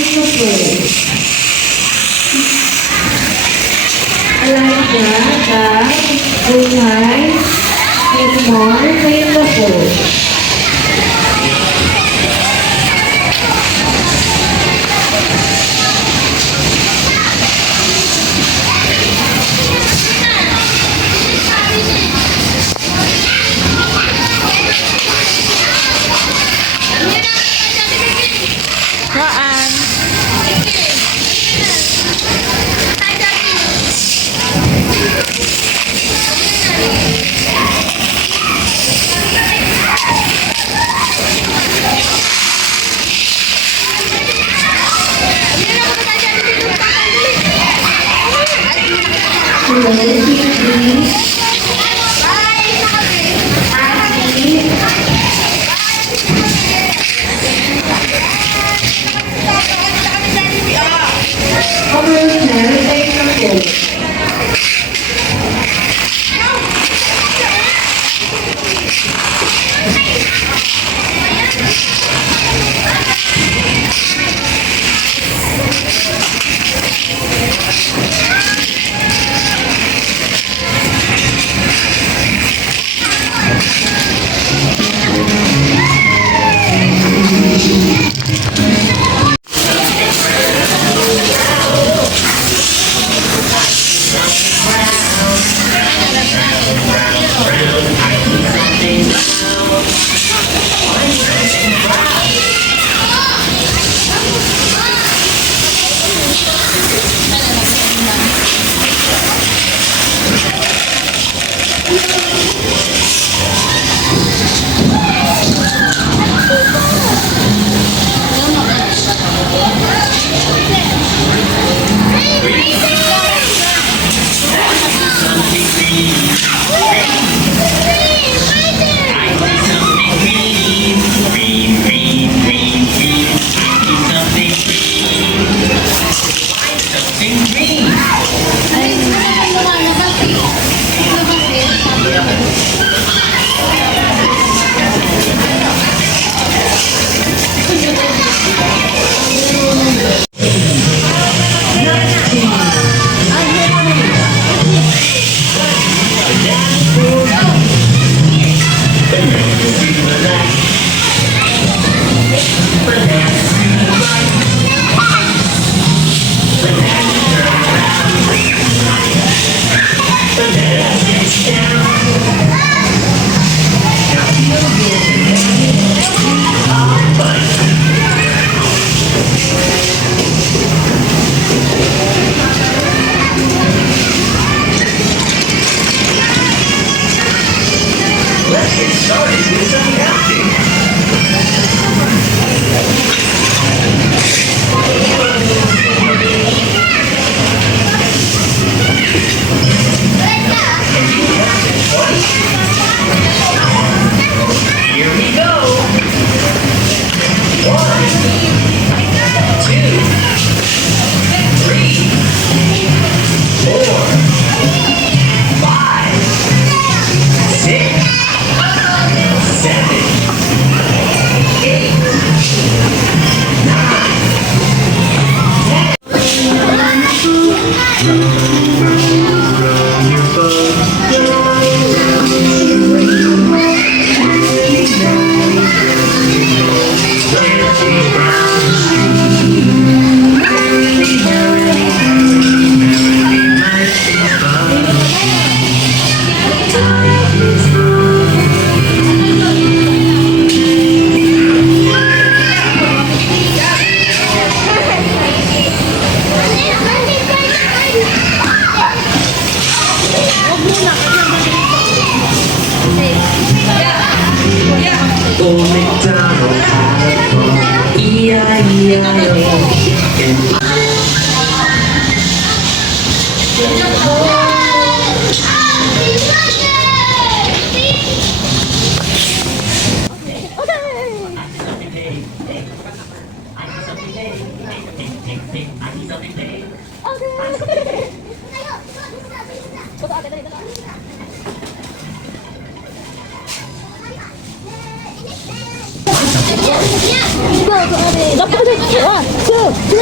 Singapore. Elijah, Gab, Brunei, Myanmar, Singapore. One, two, three.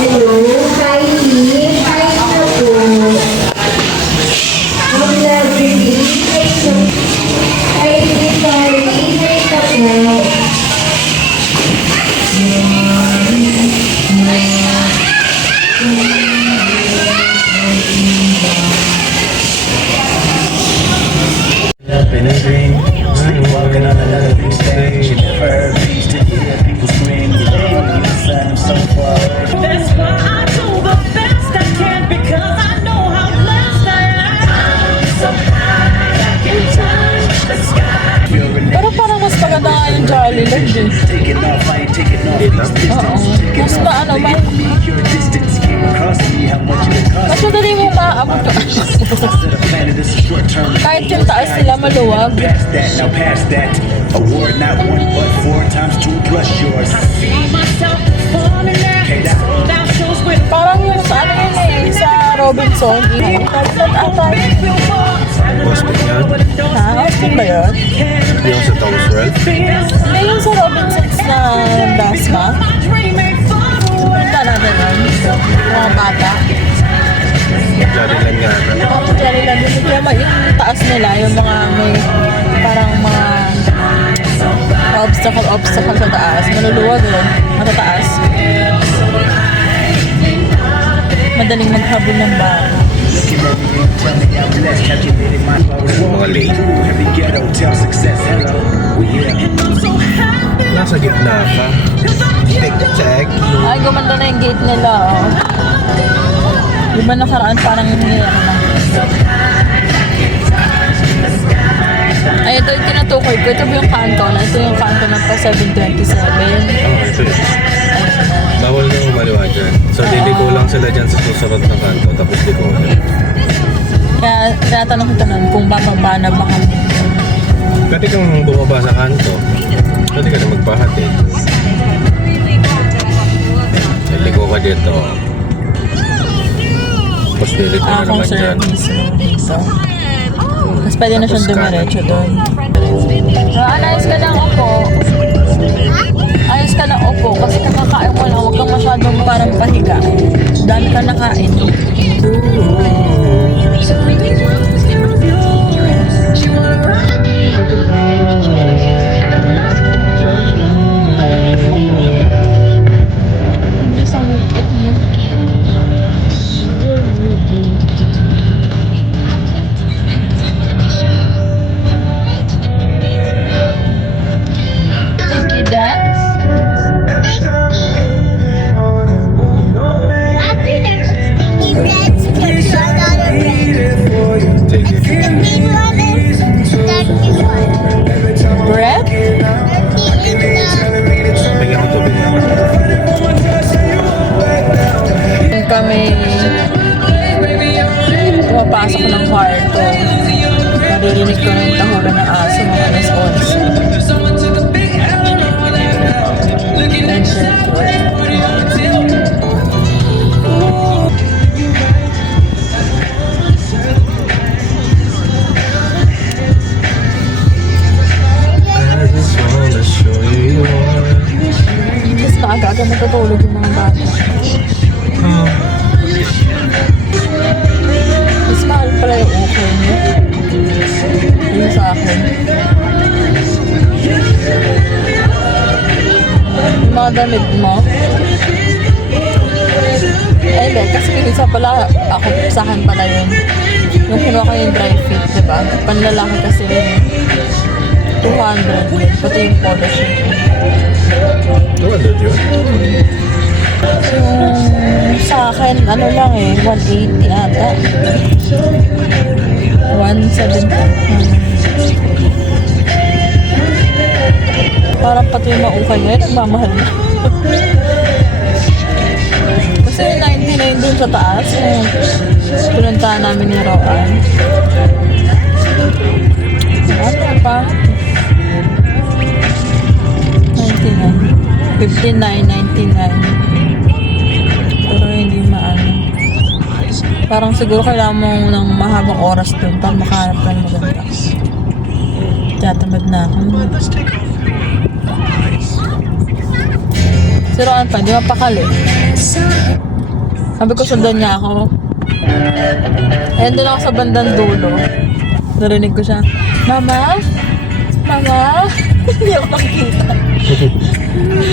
Hello, Kylie. Hi na po. Ma'am Lovely. Hi na. Kylie, sorry. Hi na po. Up in a dream, walking on another big stage. Never heard peace to hear people scream. You sound so far away. That's why I do the best I can because I know how blessed I am. So high I can touch the sky. Pero parang mas maganda nga yung Jollyland eh. Taking off, I ain't taking off these distance. Taking Mas off, maano, look at me, your distance came across me. How much it Mas cost? madali mo maaabot ka. Instead of planning this is short term. Kahit yung taas nila maluwag. Past that, now past that. Award not one but 4 times 2 plus yours. I see myself performing there. Okay, that. Now shows with Parang yung sa ano yun eh, sa Robinson. Tapos ata. Austin yan? Ha? Austin ba yun? Hindi yung sa Townswell? Hindi yung sa Robinsons na Dasma. Punta natin yun. Mga bata. Jollyland nga ata. Mga Jollyland yun. Kaya yung taas nila, yung mga may parang mga obstacle sa taas. Maluluwag yun. Matataas. Madaling maghabol ng baka. Mga late. Every ghetto tell success hello. We here. Nasa gitna ka. Check. Ay, gumanda na yung gate nila, oh. Di ba nakaraan parang nangyayari na? Ay, ito yung tinutukoy ko. Ito ba yung kanto na? Ito yung kanto ng pa 727. Ito yun. Bawal na umaliwa dyan. So, liliko lang sila dyan sa susunod na kanto. Tapos liko ulit. Kaya tinatanong ko nun kung bababa na ba kami. Pwede kang bumaba sa kanto. Pwede ka na magpahati. Liliko ka dito. Tapos liliko na Akong naman dyan. service dito. Tapos pwede na siyang Tapos dumiretso doon. Anayos ka ng upo. Ayos ka ng upo kasi kakakain mo lang. Huwag kang masyadong parang pahiga. Dami ka nakain. Thank you, Dad. Take it. Bread? Bigyan ko tubig na. Kami pumapasok ng kwarto. Naririnig ko ng tahuran ng aso mga alas 11. I just wanna show you Tapos maaga-aga matutulog yung mga bata. Mas mahal pala yung okay niya. Yung sa akin. Yung mga damit mo. Eh, hindi. Kasi isa pala, ako, sa akin pala yun. Yung kinuha ko yung dry fit, diba? Panlalaki kasi yun. 200 yun. Pati yung polo shirt. 200 yun? Sa akin, ano lang eh, 180 ata. 170. Parang pati yung maukay ngayon, nagmamahal na. Kasi 99 dun sa taas, yung pinuntahan namin ni Roan. $59.99. Pero hindi maano. Parang siguro kailangan mo ng mahabang oras dun para makahanap ka ng maganda. Tatamad na ako. Siroan pa, hindi mapakali. Sabi ko sundan niya ako. Ayan doon ako sa bandang dulo. Narinig ko siya, Mama? Mama? Hindi ako makikita.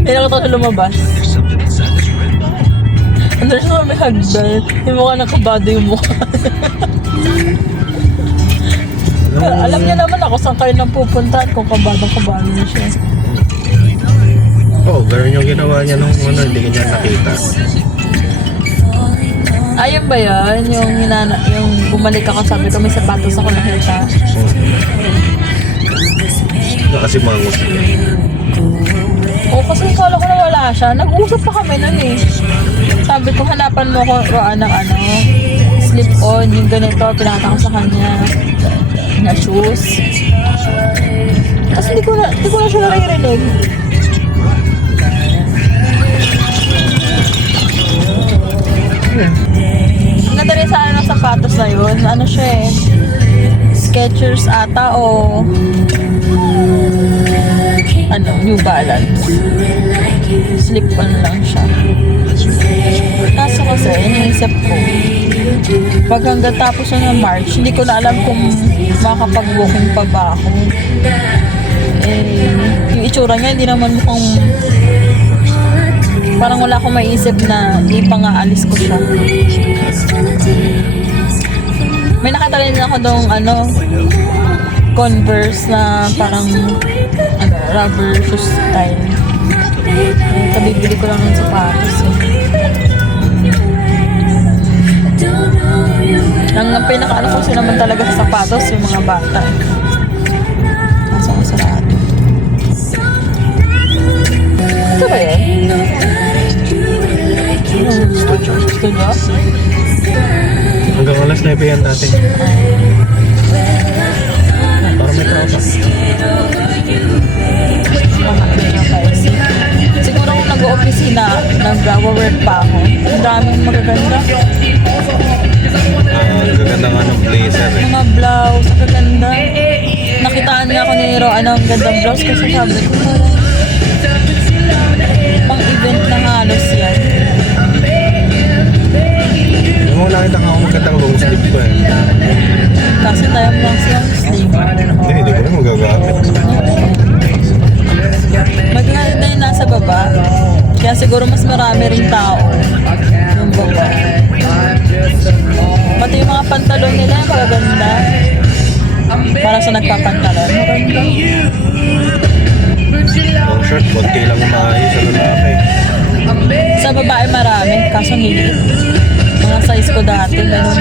Hindi ako tayo lumabas. Ano siya may hagdan. Yung mukha nakabado yung mukha. Alam niya naman ako saan kayo nang pupuntahan kung kabado niya siya. Oh, ganun yung ginawa niya nung hindi niya nakita. Ayun ba yun? Yung bumalik ako, sabi ko may sapatos ako nakita. Kasi mangot. Oo, kasi kala ko na wala siya. Nag-uusap pa kami nun eh. Sabi ko, hanapan mo ko Roan ng slip-on, yung ganito, pinakita ko sa kanya. Na shoes. Kasi hindi ko na siya naririnig. Ganda rin sa ng sapatos na yun. Ano siya eh? Skechers ata o New Balance. Slip-on lang siya. Kaso kasi, iniisip ko, pag hanggang tapos na ng March, hindi ko na alam kung makakapag-walking pa ba ako. Yung itsura niya, hindi naman mukhang parang wala akong maisip na ipang-aalis ko siya. May nakita rin ako doong Converse na parang rubber shoes style. Kabibili ko lang ng sapatos eh. Ang pinaka ko naman talaga sa sapatos yung mga bata. Nasa ko sarado. Ito ba yun? Studio? Hanggang alas 9 yan dati. Parang may tao pa. Siguro kung nag-o-opisina, nag-work pa ako. Ang daming magaganda. Gaganda nga ng blazer eh. Mga blouse, ang gaganda. Nakitaan niya ako ni Roan ang gandang blouse kasi sabi ko, pang event na halos yan. Yung mga nakita nga ako magandang long sleeve ko eh. Kasi tayo lang siyang sleeve. Hindi ko na magagamit. Maganda yung nasa baba. Kaya siguro mas marami rin tao yung baba. Pati yung mga pantalon nila, magaganda. Parang sa nagpapantalon. Maganda. Long shirt, konti lang umayos sa lalaki. Sa babae marami, kaso niliit. Mga size ko dati, ganun.